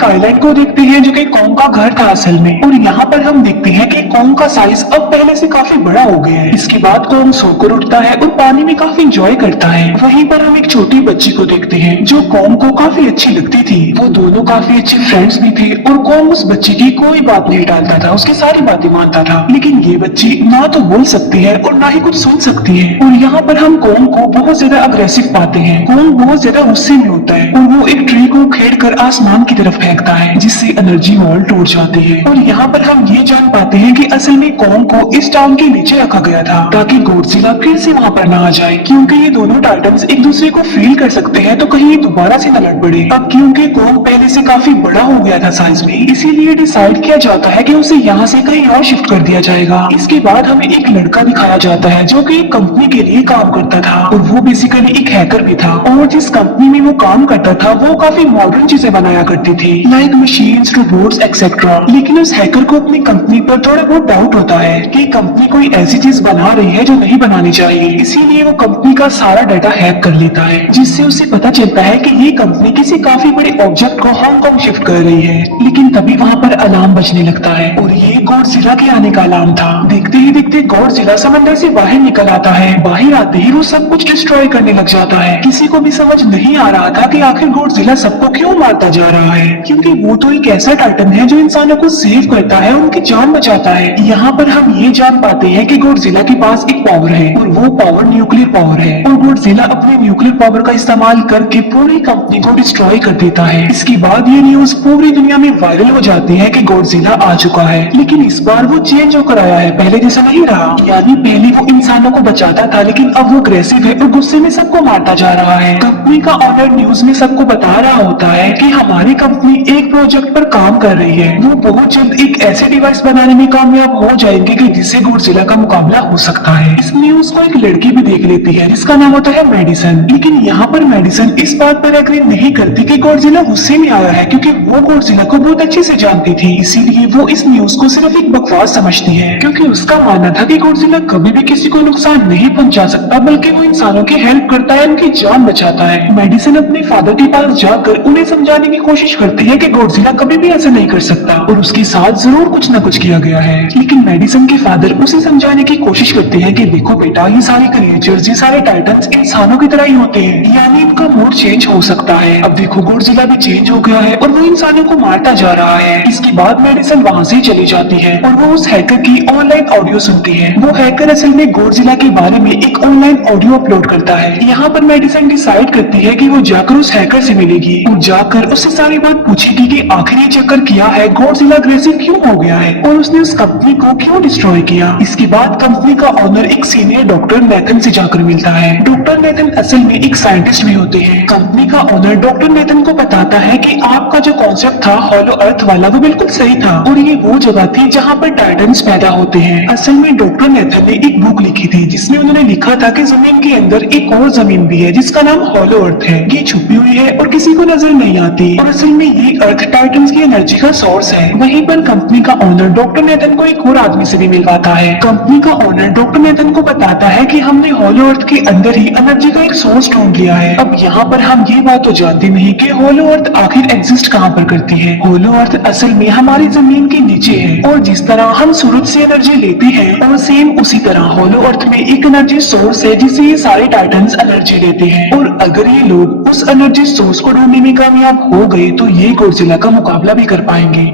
एक आइलैंड को देखते हैं जो कि कॉन्ग का घर था असल में। और यहाँ पर हम देखते हैं कि कॉन्ग का साइज अब पहले से काफी बड़ा हो गया है। इसके बाद कॉन्ग सोकर उठता है और पानी में काफी एंजॉय करता है। वहीं पर हम एक छोटी बच्ची को देखते हैं जो कॉन्ग को काफी अच्छी लगती थी। वो दोनों काफी अच्छे फ्रेंड्स भी थे और कॉन्ग उस बच्ची की कोई बात नहीं टालता था, उसकी सारी बातें मानता था। लेकिन ये बच्ची ना तो बोल सकती है और ना ही कुछ सुन सकती है। और यहाँ पर हम कॉन्ग को बहुत ज्यादा अग्रेसिव पाते हैं। कॉन्ग बहुत ज्यादा गुस्से में होता है और वो एक ट्री को खेड़कर आसमान की तरफ फेंकता है जिससे एनर्जी वॉल टूट जाती है। और यहाँ पर हम ये जान पाते हैं कि असल में कॉन्ग को इस टाउन के नीचे रखा गया था ताकि गॉडजिला फिर से वहाँ पर ना आ जाए, क्योंकि ये दोनों टाइटन्स एक दूसरे को फील कर सकते हैं तो कहीं ये दोबारा से न लड़ पड़े। अब क्योंकि कॉन्ग पहले से काफी बड़ा हो गया था साइज में, इसीलिए डिसाइड किया जाता है कि उसे यहाँ से कहीं और शिफ्ट कर दिया जाएगा। इसके बाद हमें एक लड़का दिखाया जाता है जो कि एक कंपनी के लिए काम करता था और वो बेसिकली एक हैकर भी था। और जिस कंपनी में वो काम करता था वो काफी मॉडर्न चीजें बनाया करती थी, लाइक मशीन्स, रोबोट्स एक्सेट्रा। लेकिन उस हैकर को अपनी कंपनी पर थोड़ा बहुत डाउट होता है कि कंपनी कोई ऐसी चीज बना रही है जो नहीं बनानी चाहिए। इसीलिए वो कंपनी का सारा डाटा हैक कर लेता है, जिससे उसे पता चलता है कि ये कंपनी किसी काफी बड़े ऑब्जेक्ट को हांगकांग शिफ्ट कर रही है। लेकिन तभी वहाँ पर अलार्म बजने लगता है और ये गॉडजिला के आने का अलार्म था। देखते ही देखते गॉडजिला समंदर से बाहर निकल आता है। बाहर आते ही वो सब कुछ डिस्ट्रॉय करने लग जाता है। किसी को भी समझ नहीं आ रहा था कि आखिर गॉडजिला सबको क्यों मारता जा रहा है, क्योंकि वो तो एक ऐसा टाइटन है जो इंसानों को सेव करता है, उनकी जान बचाता है। यहाँ पर हम ये जान पाते हैं कि गॉडजिला के पास एक पावर है और वो पावर न्यूक्लियर पावर है। और गॉडजिला अपने न्यूक्लियर पावर का इस्तेमाल करके पूरी कंपनी को डिस्ट्रॉय कर देता है। इसके बाद ये न्यूज पूरी दुनिया में वायरल हो जाती है कि गॉडजिला आ चुका है। लेकिन इस बार वो चेंज होकर आया है, पहले जैसा नहीं रहा। यानी पहले वो इंसानों को बचाता था लेकिन अब वो अग्रेसिव है और गुस्से में सबको मारता जा रहा है। कंपनी का ऑनर न्यूज में सबको बता रहा होता है कि हमारी कंपनी एक प्रोजेक्ट पर काम कर रही है। वो बहुत जल्द एक ऐसे डिवाइस बनाने में कामयाब हो जाएंगे कि जिससे गॉडजिला का मुकाबला हो सकता है। इस न्यूज को एक लड़की भी देख लेती है जिसका नाम होता है मेडिसन। लेकिन यहाँ पर मेडिसन इस बात पर एग्री नहीं करती कि गॉडजिला गुस्से में आया है, क्योंकि वो गॉडजिला को बहुत अच्छे से जानती थी। इसीलिए वो इस न्यूज को सिर्फ एक बकवास समझती है, क्योंकि उसका मानना था कि गॉडजिला कभी भी किसी को नुकसान नहीं पहुंचा सकता, बल्कि वो इंसानों की हेल्प करता है, उनकी जान बचाता है। मेडिसन अपने फादर के पास जाकर उन्हें समझाने की कोशिश करती है कि गॉडजिला कभी भी ऐसा नहीं कर सकता और उसके साथ जरूर कुछ न कुछ किया गया है। लेकिन मेडिसन के फादर उसे समझाने की कोशिश करते हैं कि देखो बेटा, ये सारे क्रिएचर्स, ये सारे टाइटन्स इंसानों की तरह ही होते हैं, यानी इनका मूड चेंज हो सकता है। अब देखो गॉडजिला भी चेंज हो गया है और वो इंसानों को मारता जा रहा है। इसके बाद मेडिसन वहाँ से चली जाती है और वो उस हैकर की ऑनलाइन ऑडियो सुनती है। वो हैकर असल में गॉडजिला के बारे में एक ऑनलाइन ऑडियो अपलोड करता है। यहाँ पर मेडिसन डिसाइड करती है कि वो जाकर उस हैकर से मिलेगी और जाकर उससे सारी बात पूछेगी कि आखिर ये चक्कर किया है, गॉडजिला अग्रेसिव क्यों हो गया है और उसने उस कंपनी को क्यों डिस्ट्रॉय किया। इसके बाद कंपनी का ओनर एक सीनियर डॉक्टर नेथन से जाकर मिलता है। डॉक्टर नेथन असल में एक साइंटिस्ट भी होते हैं। कंपनी का ओनर डॉक्टर नेथन को बताता है कि आपका जो कॉन्सेप्ट था हॉलो अर्थ वाला, वो बिल्कुल सही था और ये वो जगह थी जहाँ पर टाइटन्स पैदा होते हैं। असल में डॉक्टर नेथन ने एक बुक लिखी थी जिसमें उन्होंने लिखा था कि जमीन के अंदर एक और जमीन भी है जिसका नाम हॉलो अर्थ है। ये छुपी हुई है और किसी को नजर नहीं आती और असल में ये अर्थ टाइटन्स की एनर्जी का सोर्स है। वहीं पर कंपनी का ओनर डॉक्टर नेथन को एक और आदमी से भी मिलवाता है। कंपनी का ओनर डॉक्टर नेथन को बताता है कि हमने हॉलो अर्थ के अंदर ही एनर्जी का एक सोर्स ढूंढ लिया है। अब यहाँ पर हम ये बात तो जानते नहीं कि हॉलो अर्थ आखिर एग्जिस्ट कहाँ पर करती है। हॉलो अर्थ असल में हमारी जमीन के नीचे है और जिस तरह हम सूरज से एनर्जी लेते हैं और सेम उसी तरह हॉलो अर्थ में एक एनर्जी सोर्स है जिससे ये सारे टाइटन्स एनर्जी लेते हैं। और अगर ये लोग उस एनर्जी सोर्स को ढूंढने में कामयाब हो गए तो ये गॉडजिला का मुकाबला भी कर पाएंगे।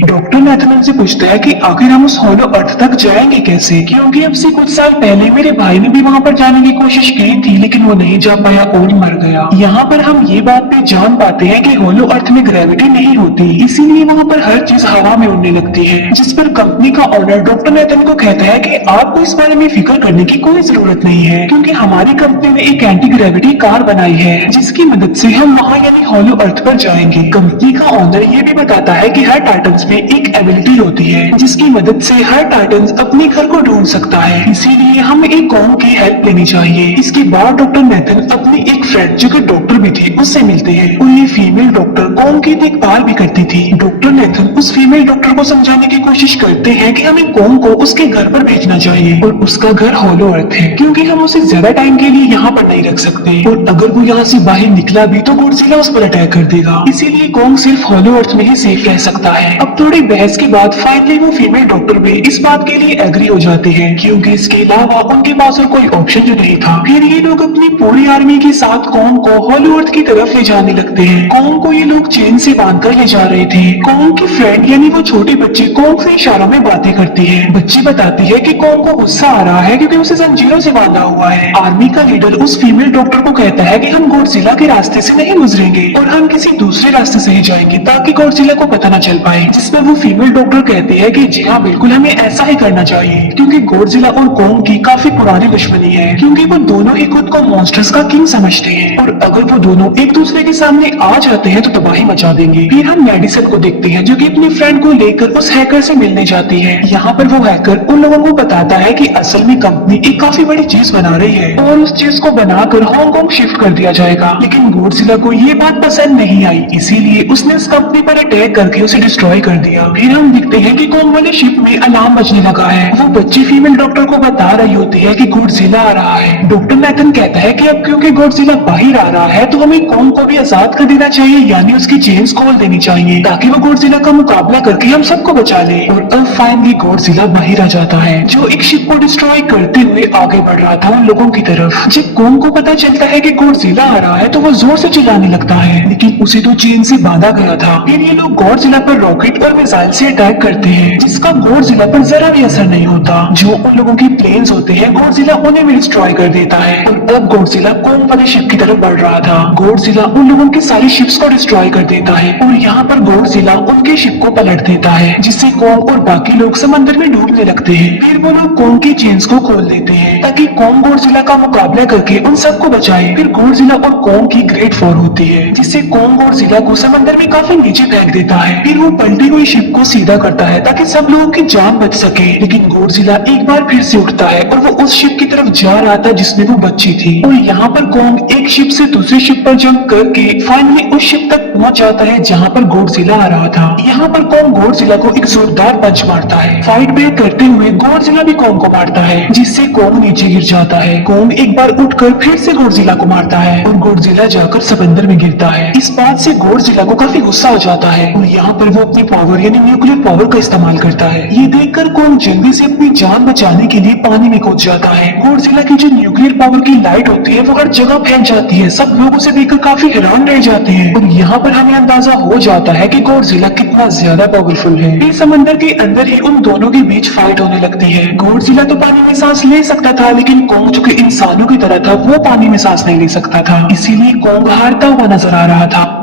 डॉक्टर नेथन उनसे पूछता है कि आखिर हम उस हॉलो अर्थ तक जाएंगे कैसे, क्योंकि अब से कुछ साल पहले मेरे भाई ने भी वहाँ पर जाने की कोशिश की थी लेकिन वो नहीं जा पाया और मर गया। यहाँ पर हम ये बात भी जान पाते हैं कि हॉलो अर्थ में ग्रेविटी नहीं होती, इसीलिए वहाँ पर हर चीज हवा में उड़ने लगती है। जिस पर कंपनी का ओनर डॉक्टर नेथन को कहता है कि आपको इस बारे में फिक्र करने की कोई जरूरत नहीं है, क्योंकि हमारी कंपनी ने एक एंटी ग्रेविटी कार बनाई है जिसकी मदद से हम वहाँ यानी हॉलो अर्थ पर जाएंगे। कंपनी का ओनर ये भी बताता है कि हर टाइटन्स में एक एबिलिटी होती है जिसकी मदद से हर टाइटन्स अपने घर को ढूंढ सकता है, इसीलिए हमें एक कॉम की हेल्प लेनी चाहिए। इसके बाद डॉक्टर नेथन अपनी एक फ्रेंड जो कि डॉक्टर भी थी उससे मिलते हैं और ये फीमेल डॉक्टर कॉन्ग की देखभाल भी करती थी। डॉक्टर नेथन उस फीमेल डॉक्टर को समझाने की कोशिश करते हैं कि हमें कॉन्ग को उसके घर पर भेजना चाहिए और उसका घर हॉलो अर्थ है, क्योंकि हम उसे ज्यादा टाइम के लिए यहाँ पर नहीं रख सकते और अगर वो यहाँ से बाहर निकला भी तो गॉडजिला उस पर अटैक कर देगा। इसीलिए कॉन्ग सिर्फ हॉलो अर्थ में ही सेफ रह सकता है। अब थोड़ी बहस के बाद फाइनली वो फीमेल डॉक्टर भी इस बात के लिए एग्री हो जाती है, क्योंकि इसके अलावा उनके पास और कोई ऑप्शन जो नहीं था। फिर ये लोग अपनी पूरी आर्मी के साथ कॉन्ग को हॉलो अर्थ की तरफ ले जाने लगते हैं। कॉन्ग को ये लोग चेन से बांधकर ले जा रहे थे। कॉन्ग की फ्रेंड यानी वो छोटे बच्चे कॉन्ग से इशारों में बातें करती है। बच्ची बताती है कि कॉन्ग को गुस्सा आ रहा है क्योंकि उसे जंजीरों से बांधा हुआ है। आर्मी का लीडर उस फीमेल डॉक्टर को कहता है कि हम गॉडजिला के रास्ते से नहीं गुजरेंगे और हम किसी दूसरे रास्ते से ही जाएंगे ताकि गॉडजिला को पता न चल पाए। जिसमें वो फीमेल डॉक्टर कहती है कि जी हाँ बिल्कुल हमें ऐसा ही करना चाहिए, क्योंकि गॉडजिला और कॉन्ग की काफी पुरानी दुश्मनी है, क्योंकि वो दोनों ही खुद को मॉन्स्टर्स का किंग समझते हैं और अगर वो दोनों एक दूसरे के सामने आ जाते हैं तो तबाही मचा देंगे। फिर हम मेडिसन को देखते हैं जो कि अपनी फ्रेंड को लेकर उस हैकर से मिलने जाती है। यहाँ पर वो हैकर उन लोगों को बताता है कि असल में कंपनी एक काफी बड़ी चीज बना रही है और उस चीज को बनाकर हांगकांग शिफ्ट कर दिया जाएगा। लेकिन गॉडजिला को ये बात पसंद नहीं आई, इसीलिए उसने उस कंपनी पर अटैक करके उसे डिस्ट्रॉय कर दिया। फिर हम देखते हैं कि कॉन्ग वाले शिप में अलार्म बजने लगा है। वो बच्ची फीमेल डॉक्टर को बता रही होती है कि गॉडजिला आ रहा है। डॉक्टर नेथन कहता है कि अब क्योंकि गॉडजिला बाहर आ रहा है तो हमें कॉन्ग को भी आजाद कर देना चाहिए, यानी उसकी चेन्स खोल देनी चाहिए ताकि वो गॉडजिला का मुकाबला करके हम सबको बचा ले। और अब फाइनली गॉडजिला बाहर आ जाता है, जो एक शिप को डिस्ट्रॉय करते हुए आगे बढ़ रहा था उन लोगों की तरफ। जब कॉन्ग को पता चलता है कि गॉडजिला आ रहा है तो वो जोर से चिल्लाने लगता है, लेकिन उसे तो चेन से बांधा गया था। फिर ये लोग गॉडजिला पर रॉकेट और मिसाइल से अटैक करते हैं, जिसका गॉडजिला पर जरा भी असर नहीं होता। जो उन लोगों की प्लेन्स होते हैं गॉडजिला उन्हें भी डिस्ट्रॉय कर देता है। और अब गॉडजिला कॉन्ग वाले शिप की तरफ बढ़ रहा था। गॉडजिला उन लोगों की सारी शिप्स को डिस्ट्रॉय कर देता है और यहाँ पर गॉडजिला उनके शिप को पलट देता है, जिससे कॉन्ग और बाकी लोग समंदर में डूबने लगते हैं। फिर वो लोग कॉन्ग की चेन्स को खोल देते हैं ताकि कॉन्ग गॉडजिला का मुकाबला करके उन सबको बचाए। फिर गॉडजिला और कॉन्ग की ग्रेट वॉर होती है, जिससे कॉन्ग गॉडजिला को समंदर में काफी नीचे फेंक देता है। फिर वो पलटी हुई शिप को सीधा करता है ताकि सब लोगों की जान बच सके। लेकिन गॉडजिला एक बार फिर से उठता है और वो उस शिप की तरफ जा रहा था जिसमें वो बच्ची थी। और यहाँ पर कॉन्ग एक शिप से दूसरी शिप पर जंप करके फाइनली उस शिप तक पहुंच जाता है जहाँ पर गॉडजिला आ रहा था। यहाँ पर कॉन्ग गॉडजिला को एक जोरदार पंच मारता है। फाइट बैक करते हुए गॉडजिला भी कॉन्ग को मारता है, जिससे कॉन्ग नीचे गिर जाता है। कॉन्ग एक बार उठकर फिर से गॉडजिला को मारता है और गॉडजिला जाकर समंदर में गिरता है। इस बात से गॉडजिला को काफी गुस्सा आ जाता है और यहाँ पर वो अपनी पावर यानी न्यूक्लियर पावर का इस्तेमाल करता है। ये देखकर कॉन्ग जल्दी से अपनी जान बचाने के लिए पानी में कूद जाता है। गॉडजिला की जो न्यूक्लियर पावर की लाइट होती है वो हर जगह फैल जाती है। सब लोग उसे देखकर काफी हैरान रह जाते हैं और यहाँ पर हमें अंदाजा हो जाता है कि गॉडजिला कितना ज्यादा पावरफुल है। फिर समंदर के अंदर ही उन दोनों के बीच फाइट होने लगती है। गॉडजिला तो पानी में सांस ले सकता था, लेकिन कॉन्ग जो कि इंसानों की तरह था वो पानी में सांस नहीं ले सकता था, इसीलिए कॉन्ग हारता हुआ नजर आ रहा था।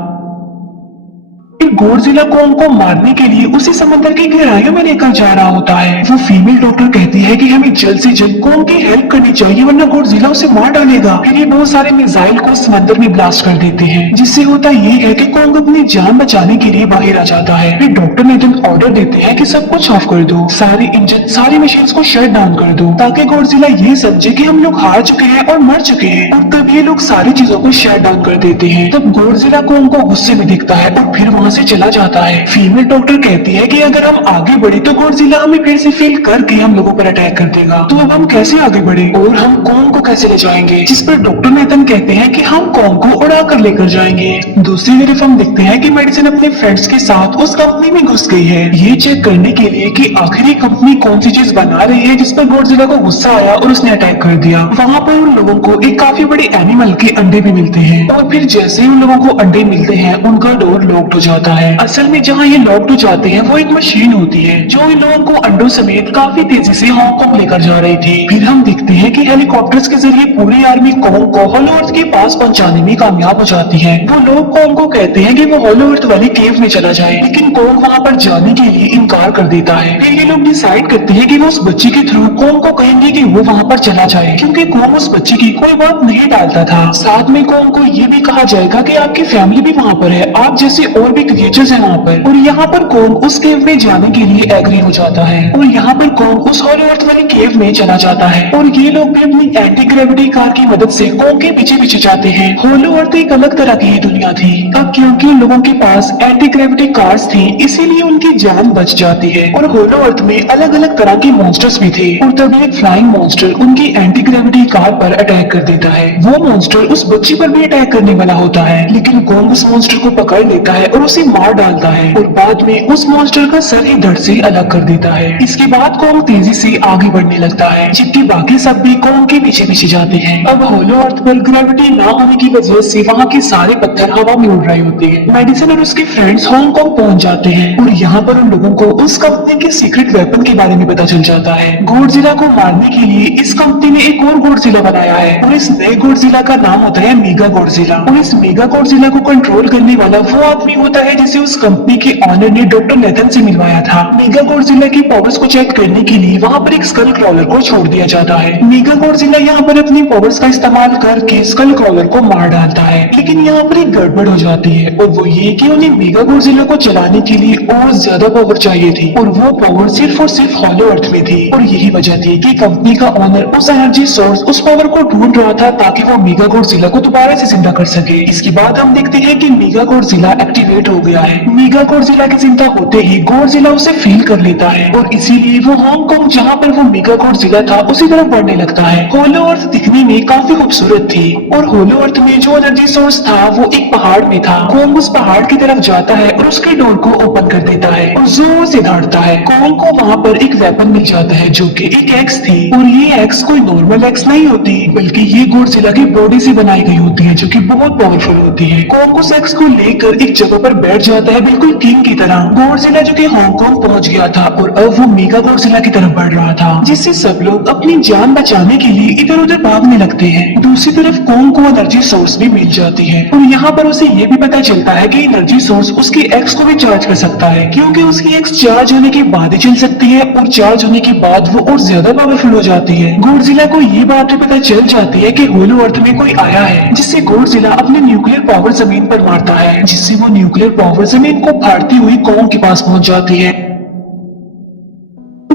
गॉडजिला कॉन्ग को मारने के लिए उसे समंदर की गहराइयों में लेकर जा रहा होता है। वो फीमेल डॉक्टर कहती है कि हमें जल्द से जल्द कॉन्ग की हेल्प करनी चाहिए वरना गॉडजिला उसे मार डालेगा। फिर ये बहुत सारे मिसाइल को समंदर में ब्लास्ट कर देते हैं, जिससे होता ये है कि कॉन्ग अपनी जान बचाने के लिए बाहर आ जाता है। फिर डॉक्टर नेथन ऑर्डर देते हैं कि सब कुछ ऑफ कर दो, सारे इंजन सारी मशीन को शट डाउन कर दो, ताकि गॉडजिला ये समझे कि हम लोग हार चुके हैं और मर चुके हैं। और तब ये लोग सारी चीजों को शट डाउन कर देते हैं। तब गॉडजिला कॉन्ग को गुस्से में दिखता है और फिर वहाँ से चला जाता है। फीमेल डॉक्टर कहती है कि अगर हम आगे बढ़े तो गॉडजिला हमें फिर से फेल करके हम लोगों पर अटैक कर देगा, तो अब हम कैसे आगे बढ़े और हम कॉन्ग को कैसे ले जाएंगे। जिस पर डॉक्टर नेथन कहते हैं कि हम कॉन्ग को उड़ा कर लेकर जाएंगे। दूसरी तरफ हम देखते हैं कि मेडिसिन अपने फ्रेंड्स के साथ उस कंपनी में घुस गई है, ये चेक करने के लिए कि आखिर कंपनी कौन सी चीज बना रही है जिस पर गॉडजिला को गुस्सा आया और उसने अटैक कर दिया। वहाँ पर उन लोगों को एक काफी बड़ी एनिमल के अंडे भी मिलते हैं और फिर जैसे ही उन लोगों को अंडे मिलते हैं उनका डोर लॉक्ड हो जाता है। असल में जहाँ ये लॉक्ड हो जाते हैं वो एक मशीन होती है जो इन लोगों को अंडों समेत काफी तेजी से हांगकांग लेकर जा रही थी। फिर हम देखते हैं कि हेलीकॉप्टर्स के जरिए पूरी आर्मी कॉन्ग को हॉलो अर्थ के पास पहुंचाने में कामयाब हो जाती है। वो लोग कॉन्ग को कहते हैं कि वो हॉलो अर्थ वाली केव में चला जाए, लेकिन कॉन्ग वहाँ पर जाने के लिए इनकार कर देता है। फिर ये लोग डिसाइड करते हैं कि वो उस बच्ची के थ्रू कॉन्ग को कहेंगे कि वो वहाँ पर चला जाए, क्योंकि कॉन्ग उस बच्ची की कोई बात नहीं डालता था। साथ में कॉन्ग को ये भी कहा जाएगा कि आपकी फैमिली भी वहाँ पर है, आप जैसे और भी क्रिएचर्स है वहाँ पर। और यहाँ पर कोंग उस केव में जाने के लिए एग्री हो जाता है और यहाँ पर कोंग उस हॉलो अर्थ वाली केव में चला जाता है और ये लोग भी अपनी एंटी ग्रेविटी कार की मदद से कोंग के पीछे पीछे जाते हैं। होलो अर्थ एक अलग तरह की दुनिया थी। अब क्योंकि उन लोगों के पास एंटी ग्रेविटी कार्स थी इसीलिए उनकी जान बच जाती है। और होलो अर्थ में अलग अलग तरह के मॉन्स्टर्स भी थे और तभी एक फ्लाइंग मॉन्स्टर उनकी एंटी ग्रेविटी कार पर अटैक कर देता है। वो मॉन्स्टर उस बच्ची पर भी अटैक करने वाला होता है लेकिन कोंग उस मॉन्स्टर को पकड़ लेता है और उसे मार डालता है और बाद में उस मॉन्स्टर का सर ही धड़ से अलग कर देता है। इसके बाद कोंग तेजी से आगे बढ़ने लगता है जबकि बाकी सब भी कोंग के पीछे पीछे जाते हैं। अब होलो अर्थ पर ग्रेविटी ना होने की वजह से वहाँ के सारे पत्थर हवा में उड़ रहे होते हैं। मेडिसिन और उसके फ्रेंड्स हांगकांग पहुंच जाते हैं और यहाँ पर उन लोगों को उस कंपनी के सीक्रेट वेपन के बारे में पता चल जाता है। गॉडजिला को मारने के लिए इस कंपनी ने एक और गॉडजिला बनाया है और इस नए गॉडजिला का नाम होता है मेगा गॉडजिला। और इस मेगा गॉडजिला को कंट्रोल करने वाला वो आदमी होता है जिसे उस कंपनी के ऑनर ने डॉक्टर नेथन से मिलवाया था। मेगा गॉडजिला की पावर्स को चेक करने के लिए वहाँ पर एक स्कल क्रॉलर को छोड़ दिया जाता है। मेगा गॉडजिला यहाँ पर अपनी पावर्स का इस्तेमाल करके स्कल क्रॉलर को मार डालता है लेकिन यहाँ पर एक गड़बड़ हो जाती है और वो ये कि उन्हें मेगा गॉडजिला को चलाने के लिए और ज्यादा पावर चाहिए थी और वो पावर सिर्फ और सिर्फ हॉलो अर्थ में थी। और यही वजह थी कि कंपनी का ऑनर उस एनर्जी सोर्स उस पावर को ढूंढ रहा था ताकि वो मेगा गॉडजिला को दोबारा से जिंदा कर सके। इसके बाद हम देखते हैं कि मेगा गॉडजिला एक्टिवेट हो गया है। मेगा गॉडजिला की चिंता होते ही गॉडजिला उसे फील कर लेता है और इसीलिए वो हांगकांग जहाँ पर वो मेगा गॉडजिला था उसी तरफ बढ़ने लगता है। होलो अर्थ दिखने में काफी खूबसूरत थी और होलो अर्थ में जो एनर्जी सोर्स था वो एक पहाड़ में था। कोंग उस पहाड़ की तरफ जाता है और उसके डोर को ओपन कर देता है और जोर से दौड़ता है। कोंग को वहाँ पर एक वेपन मिल जाता है जो कि एक एक्स थी और ये एक्स कोई नॉर्मल एक्स नहीं होती बल्कि ये गॉडजिला की बॉडी से बनाई गई होती है जो कि बहुत पावरफुल होती है। कोंग उस एक्स को लेकर एक जगह पर बैठ जाता है बिल्कुल किंग की तरह। गॉडजिला जो कि हांगकांग पहुंच गया था और अब वो मेगा गॉडजिला की तरफ बढ़ रहा था जिससे सब लोग अपनी जान बचाने के लिए इधर उधर भागने लगते हैं। दूसरी तरफ कोंग को एनर्जी सोर्स भी मिल जाती है और यहाँ पर उसे ये भी पता चलता है कि एनर्जी सोर्स उसकी एक्स को भी चार्ज कर सकता है क्योंकि उसकी एक्स चार्ज होने के बाद ही चल सकती है और चार्ज होने के बाद वो और ज्यादा पावरफुल हो जाती है। गॉडजिला को ये बात भी पता चल जाती है कि होलो अर्थ में कोई आया है जिससे गॉडजिला अपने न्यूक्लियर पावर जमीन पर मारता है जिससे वो न्यूक्लियर पावर जमीन को फाड़ती हुई कोंग के पास पहुंच जाती है।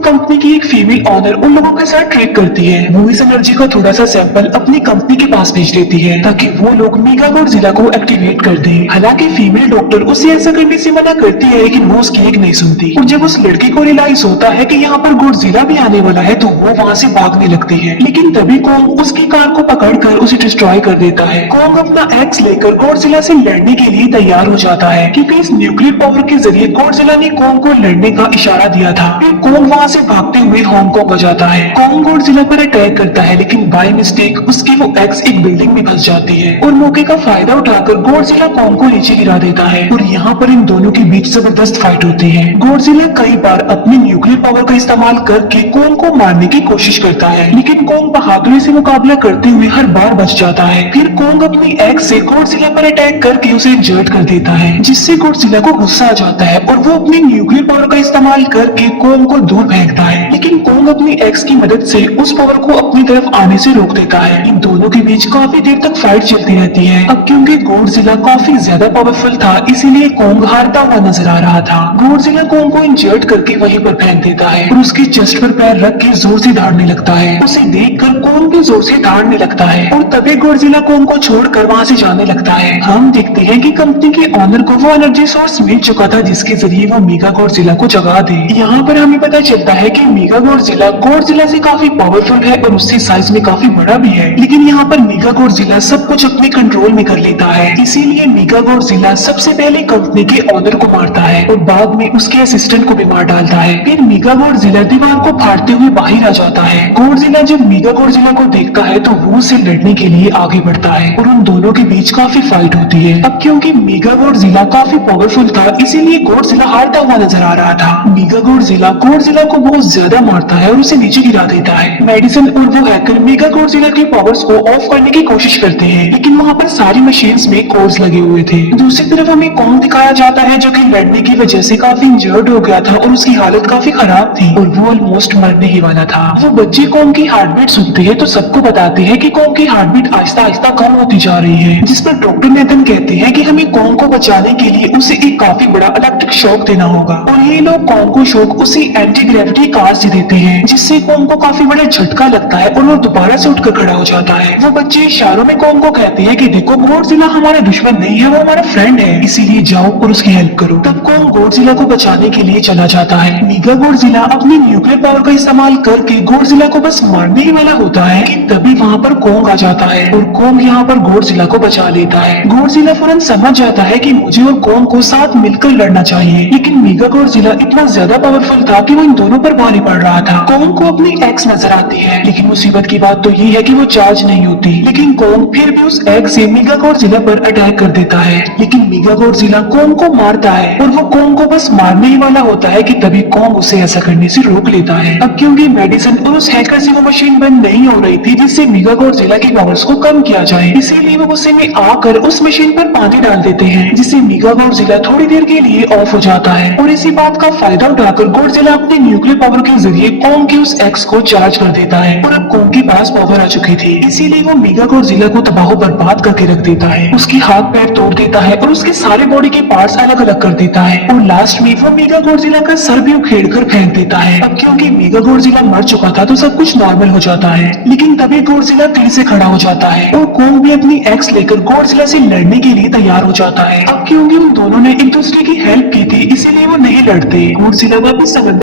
कंपनी की एक फीमेल ऑनर उन लोगों के साथ ट्रेक करती है। वो इस एनर्जी का थोड़ा सा सैंपल अपनी कंपनी के पास भेज देती है ताकि वो लोग मेगा गॉडजिला को एक्टिवेट कर दे। हालांकि फीमेल डॉक्टर उसे ऐसा करने से मना करती है लेकिन वो उसकी एक नहीं सुनती और जब उस लड़की को रियलाइज होता है कि यहाँ पर गॉडजिला भी आने वाला है तो वो वहाँ से भागने लगती है लेकिन तभी कोंग उसकी कार को पकड़कर उसे डिस्ट्रॉय कर देता है। कोंग अपना एक्स लेकर गॉडजिला से लड़ने के लिए तैयार हो जाता है क्योंकि इस न्यूक्लियर पावर के जरिए गॉडजिला ने कोंग को लड़ने का इशारा दिया था। फिर कोंग वहाँ से भागते हुए हांगकांग आ जाता है। कोंग गॉडजिला पर अटैक करता है लेकिन बाय मिस्टेक उसकी वो एक्स एक बिल्डिंग में फंस जाती है और मौके का फायदा उठाकर गॉडजिला कोंग को नीचे गिरा देता है और यहाँ पर इन दोनों के बीच जबरदस्त फाइट होती है। गॉडजिला कई बार अपनी न्यूक्लियर पावर का इस्तेमाल करके कोंग को मारने की कोशिश करता है लेकिन कोंग बहादुरी से मुकाबला करते हुए हर बार बच जाता है। फिर कोंग अपनी एक्स से गॉडजिला पर अटैक करके उसे इंजर्ड कर देता है जिससे गॉडजिला को गुस्सा आ जाता है और वो अपनी न्यूक्लियर पावर का इस्तेमाल करके कोंग को दूर फेंकता है लेकिन कोंग अपनी एक्स की मदद से उस पावर को अपनी तरफ आने से रोक देता है। इन दोनों के बीच काफी देर तक फाइट चलती रहती है। अब क्योंकि गॉडजिला काफी ज्यादा पावरफुल था इसीलिए कोंग हारता हुआ नजर आ रहा था। गॉडजिला कोंग को इंजर्ड करके वहीं पर फेंक देता है और उसके चेस्ट पर पैर रख के जोर से दौड़ने लगता है। उसे देखकर कोंग भी जोर से दौड़ने लगता है और तभी गॉडजिला कोंग को छोड़कर वहाँ से जाने लगता है। हम देखते हैं कि कंपनी के ऑनर को वो एनर्जी सोर्स मिल चुका था जिसके जरिए वो मेगा गॉडजिला को जगा दे। यहाँ पर हमें पता चलता है कि मेगा गॉडजिला से काफी पावरफुल है और उससे साइज में काफी बड़ा भी है लेकिन यहाँ पर मेगा गॉडजिला सब कुछ अपने कंट्रोल में कर लेता है। इसीलिए मेगा गॉडजिला सबसे पहले कंपनी के ऑनर को मारता है और बाद में उसके असिस्टेंट को भी मार डालता है। फिर मेगा गॉडजिला दीवार को फाड़ते हुए बाहर आ जाता है। गॉडजिला जब मेगा गॉडजिला को देखता है तो वो उससे लड़ने के लिए आगे बढ़ता है और उन दोनों के बीच काफी फाइट होती है। अब क्योंकि मेगा गॉडजिला काफी पावरफुल था इसीलिए गॉडजिला हारता हुआ नजर आ रहा था। मेगा गॉडजिला को बहुत ज्यादा मारता है और उसे नीचे गिरा देता है। मेडिसन और वो हैकर मेगा गॉडजिला के पावर्स को ऑफ करने की कोशिश करते हैं, लेकिन वहाँ पर सारी मशीन्स में कोड्स लगे हुए थे। दूसरी तरफ हमें कॉन्ग दिखाया जाता है जो कि लड़ने की वजह से काफी इंजर्ड हो गया था और उसकी हालत काफी खराब थी और वो ऑलमोस्ट मरने ही वाला था। वो बच्चे कॉन्ग की हार्ट बीट सुनते हैं तो सबको बताते हैं कि कॉन्ग की हार्ट बीट आहिस्ता आहिस्ता कम होती जा रही है, जिस पर डॉक्टर नेथन कहते हैं कि हमें कॉन्ग को बचाने के लिए उसे एक काफी बड़ा इलेक्ट्रिक शॉक देना होगा। और ये लोग कॉन्ग को शॉक उसी एंटी ग्रेविटी कार से देते हैं, जिससे कॉन्ग को काफी बड़ा झटका लगता है और वो दोबारा से उठकर खड़ा हो जाता है। वो बच्चे इशारों में कॉन्ग को कहते हैं कि देखो गॉडजिला हमारा दुश्मन नहीं है, वो हमारा फ्रेंड है, इसीलिए जाओ और उसकी हेल्प करो। तब कॉन्ग गॉडजिला को बचाने के लिए चला जाता है। मेगा गॉडजिला अपनी न्यूक्लियर पावर का इस्तेमाल करके गॉडजिला को बस मारने ही वाला होता है कि तभी वहाँ पर कॉन्ग आ जाता है और कॉन्ग यहाँ पर गॉडजिला को बचा लेता है। गॉडजिला फौरन समझ जाता है कि मुझे और कॉन्ग को साथ मिलकर लड़ना चाहिए, लेकिन मेगा गॉडजिला इतना ज्यादा पावरफुल था कि वो इन दोनों पर भारी पड़ रहा था। कॉन्ग को अपनी एक्स नजर आती है, लेकिन मुसीबत की बात तो ये है कि वो चार्ज नहीं होती, लेकिन कॉन्ग फिर भी उस एक्स से मेगा गॉडजिला पर अटैक कर देता है। लेकिन मेगा गॉडजिला कॉन्ग को मारता है और वो कॉन्ग को बस मारने ही वाला होता है कि तभी कॉन्ग उसे ऐसा करने से रोक लेता है। अब क्योंकि मेडिसन और उस हैकर से वो मशीन बंद नहीं हो रही थी जिससे मेगा गॉडजिला की पावर्स को कम किया जाए, इसीलिए वो गुस्से में आकर उस मशीन पर पानी डाल देते हैं, जिससे मेगा गॉडजिला थोड़ी देर के लिए ऑफ हो जाता है। और इसी बात का फायदा उठाकर गॉडजिला अपने न्यूक्लियर पावर के जरिए कॉन्ग के उस एक्स को चार्ज कर देता है और अब कॉन्ग के पास पावर आ चुकी थी, इसीलिए वो मेगा गॉडजिला को तबाह बर्बाद करके रख देता है। उसके हाथ पैर तोड़ देता है और उसके सारे बॉडी के पार्ट्स अलग अलग कर देता है और लास्ट में वो मेगा गॉडजिला का सर भी उखेड़ कर फेंक देता है। अब क्योंकि मेगा गॉडजिला मर चुका था तो सब कुछ नॉर्मल हो जाता है, लेकिन तभी गॉडजिला फिर से खड़ा हो जाता है और कॉन्ग भी अपनी एक्स लेकर गॉडजिला से लड़ने के लिए तैयार हो जाता है। अब क्योंकि उन दोनों ने एक दूसरे की हेल्प की थी, इसीलिए वो नहीं लड़ते। गॉडजिला वापस समझ